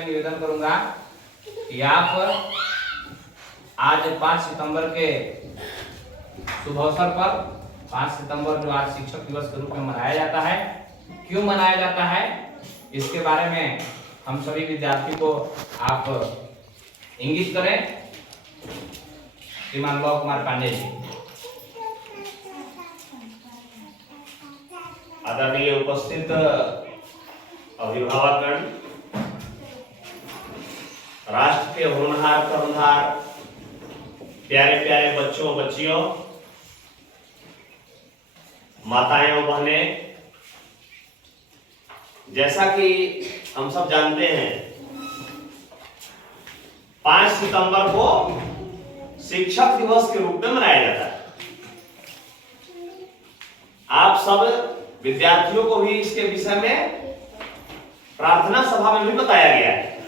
निवेदन करूंगा कि आप आज 5 सितंबर के शुभ अवसर पर 5 सितंबर जो आज शिक्षक दिवस के रूप में मनाया जाता है, क्यों मनाया जाता है, इसके बारे में हम सभी विद्यार्थी को आप इंगित करें। श्रीमान लव कुमार पांडे जी। आदरणीय उपस्थित अभिभावकगण, राष्ट्र के होनहार कर्णधार, प्यारे प्यारे बच्चों बच्चियों, माताएं और बहनें, जैसा कि हम सब जानते हैं 5 सितंबर को शिक्षक दिवस के रूप में मनाया जाता है। आप सब विद्यार्थियों को भी इसके विषय में प्रार्थना सभा में भी बताया गया है।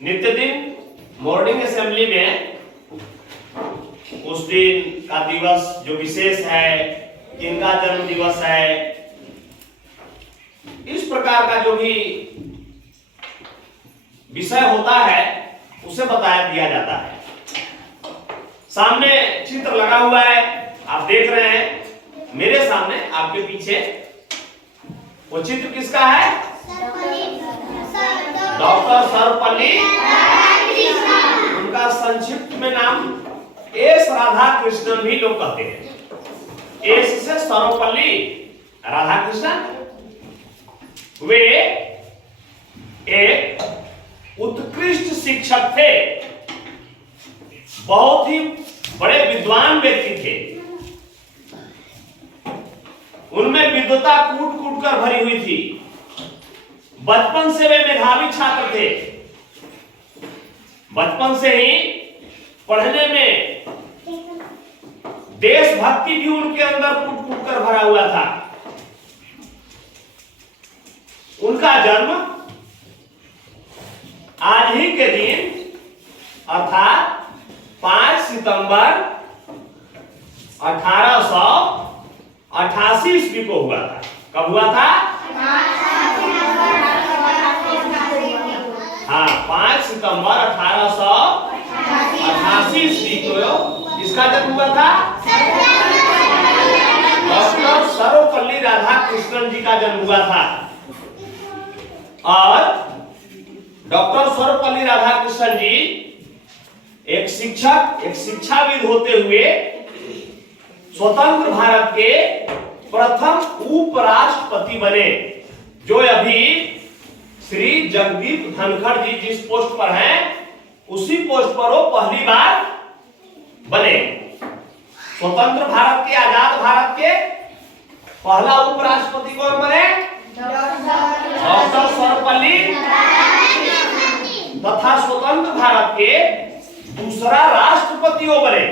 नित्य दिन मॉर्निंग असेंबली में उस दिन का दिवस जो विशेष है, किनका जन्म दिवस है, इस प्रकार का जो भी विषय होता है उसे बताया दिया जाता है। सामने चित्र लगा हुआ है, आप देख रहे हैं मेरे सामने, आपके पीछे। वो चित्र किसका है? डॉक्टर सर्वपल्ली, उनका संक्षिप्त में नाम एस राधाकृष्णन भी लोग कहते हैं। एस से सर्वपल्ली राधाकृष्णन। वे एक उत्कृष्ट शिक्षक थे, बहुत ही बड़े विद्वान व्यक्ति थे। उनमें विद्वता कूट कूट कर भरी हुई थी। बचपन से वे मेधावी छात्र थे। बचपन से ही पढ़ने में देशभक्ति भी उनके अंदर कूट कूट कर भरा हुआ था। उनका जन्म आज ही के दिन अर्थात 5 सितंबर 1888 ईस्वी को हुआ था। कब हुआ था? हाँ, 5 सितंबर 1888 ईस्वी को इसका जन्म हुआ था। डॉक्टर सर्वपल्ली राधाकृष्णन जी का जन्म हुआ था। और डॉक्टर सर्वपल्ली राधाकृष्णन जी एक शिक्षक, एक शिक्षाविद होते हुए स्वतंत्र भारत के प्रथम उपराष्ट्रपति बने। जो अभी श्री जगदीप धनखड़ जी जिस पोस्ट पर हैं, उसी पोस्ट पर वो पहली बार बने। स्वतंत्र भारत के, आजाद भारत के पहला उपराष्ट्रपति कौन बने? डॉक्टर सर्वपल्ली। तथा स्वतंत्र भारत के दूसरा राष्ट्रपति वो बने।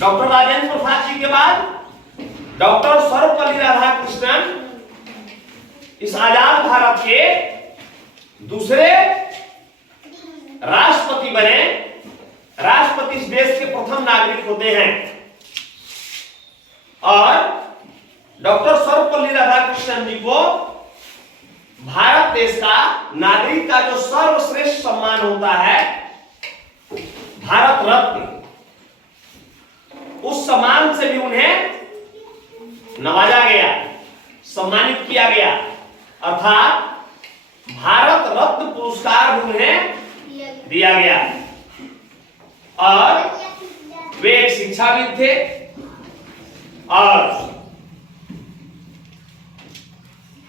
डॉक्टर राजेंद्र प्रसाद जी के बाद डॉक्टर सर्वपल्ली राधाकृष्णन इस आजाद भारत के दूसरे राष्ट्रपति बने। राष्ट्रपति इस देश के प्रथम नागरिक होते हैं। और डॉक्टर सर्वपल्ली राधाकृष्णन जी को भारत देश का नागरिक का जो सर्वश्रेष्ठ सम्मान होता है, भारत रत्न, उस सम्मान से भी उन्हें नवाजा गया, सम्मानित किया गया। अर्थात भारत रत्न पुरस्कार भी उन्हें दिया गया। और वे एक शिक्षाविद थे और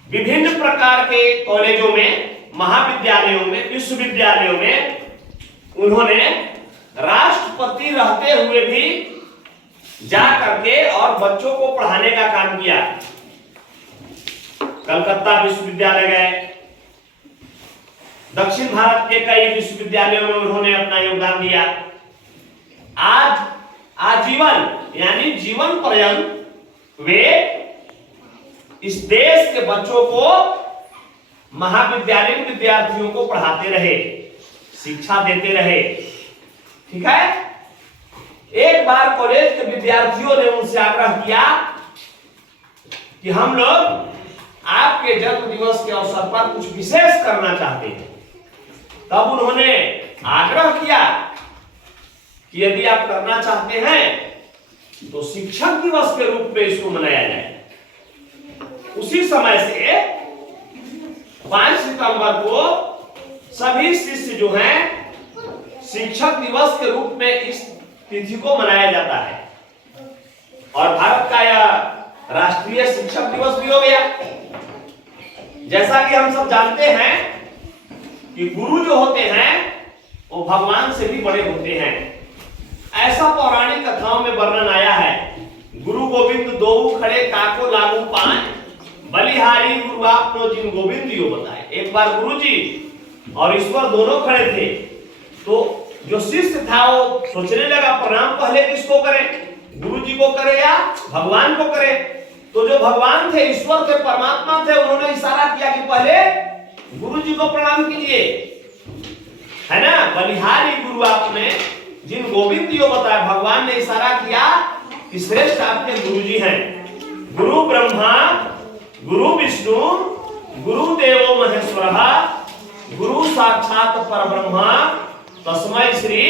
विभिन्न प्रकार के कॉलेजों में, महाविद्यालयों में, विश्वविद्यालयों में उन्होंने राष्ट्रपति रहते हुए भी जा करके और बच्चों को पढ़ाने का काम किया। कलकत्ता विश्वविद्यालय गए, दक्षिण भारत के कई विश्वविद्यालयों में उन्होंने अपना योगदान दिया। आज आजीवन यानी जीवन पर्यंत वे इस देश के बच्चों को, महाविद्यालयीन विद्यार्थियों को पढ़ाते रहे, शिक्षा देते रहे। ठीक है। एक बार कॉलेज के विद्यार्थियों ने उनसे आग्रह किया कि हम लोग आपके जन्म दिवस के अवसर पर कुछ विशेष करना चाहते हैं। तब उन्होंने आग्रह किया कि यदि आप करना चाहते हैं तो शिक्षक दिवस के रूप में इसको मनाया जाए। उसी समय से 5 सितंबर को सभी शिष्य जो हैं शिक्षक दिवस के रूप में इस तिथि को मनाया जाता है। और भारत का यह राष्ट्रीय शिक्षक दिवस भी हो गया। जैसा कि हम सब जानते हैं कि गुरु जो होते हैं वो भगवान से भी बड़े होते हैं। ऐसा पौराणिक कथाओं में वर्णन आया है, गुरु गोविंद दोऊ खड़े काको लागू पाए, बलिहारी गुरु आपनो जिन गोविंद यो बताए। एक बार गुरु जी और ईश्वर दोनों खड़े थे, तो जो शिष्य था वो सोचने लगा प्रणाम पहले किसको करें, गुरु जी को करे या भगवान को करे। तो जो भगवान थे, ईश्वर थे, परमात्मा थे, उन्होंने इशारा किया कि पहले गुरु जी को प्रणाम कीजिए, है ना। बलिहारी गुरु आपने जिन गोविंद यो बताया, भगवान ने इशारा किया कि श्रेष्ठ आपके गुरु जी हैं। गुरु ब्रह्मा गुरु विष्णु गुरु देवो महेश्वरः गुरु साक्षात परब्रह्मा तस्मै श्री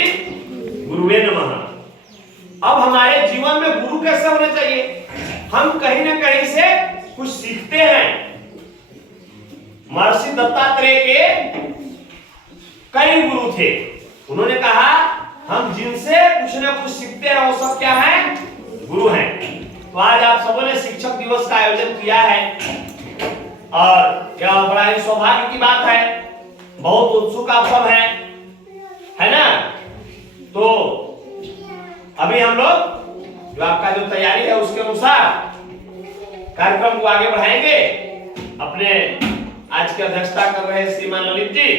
गुरुवे नमः। अब हमारे जीवन में गुरु कैसे होने चाहिए? हम कहीं ना कहीं से कुछ सीखते हैं। महर्षि दत्तात्रेय के कई गुरु थे। उन्होंने कहा हम जिनसे कुछ ना कुछ सीखते हैं वो सब क्या है? गुरु हैं। तो आज आप सबों ने शिक्षक दिवस का आयोजन किया है और यह बड़ा ही सौभाग्य की बात है। बहुत उत्सुक आप सब हैं, है ना। तो अभी हम लोग जो आपका जो तैयारी है उसके अनुसार कार्यक्रम को आगे बढ़ाएंगे। अपने आज की अध्यक्षता कर रहे श्रीमान ललित जी,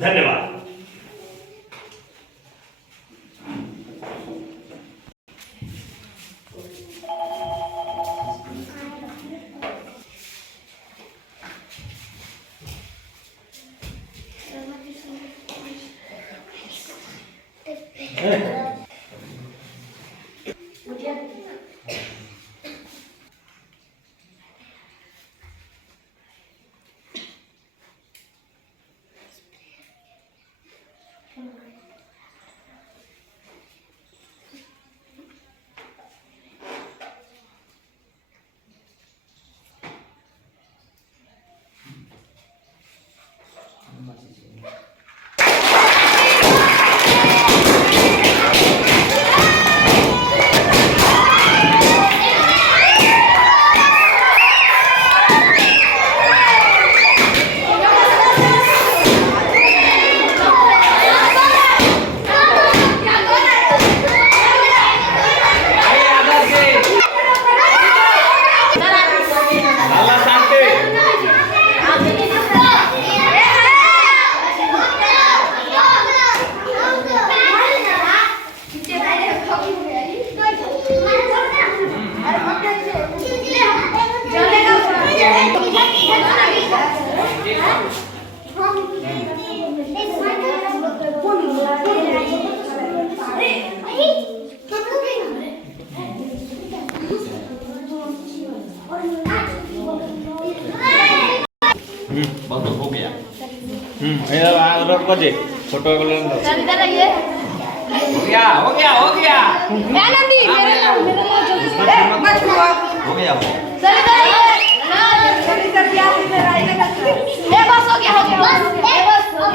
धन्यवाद। बस हो गया। फोटो हो गया हो गया हो गया हो गया।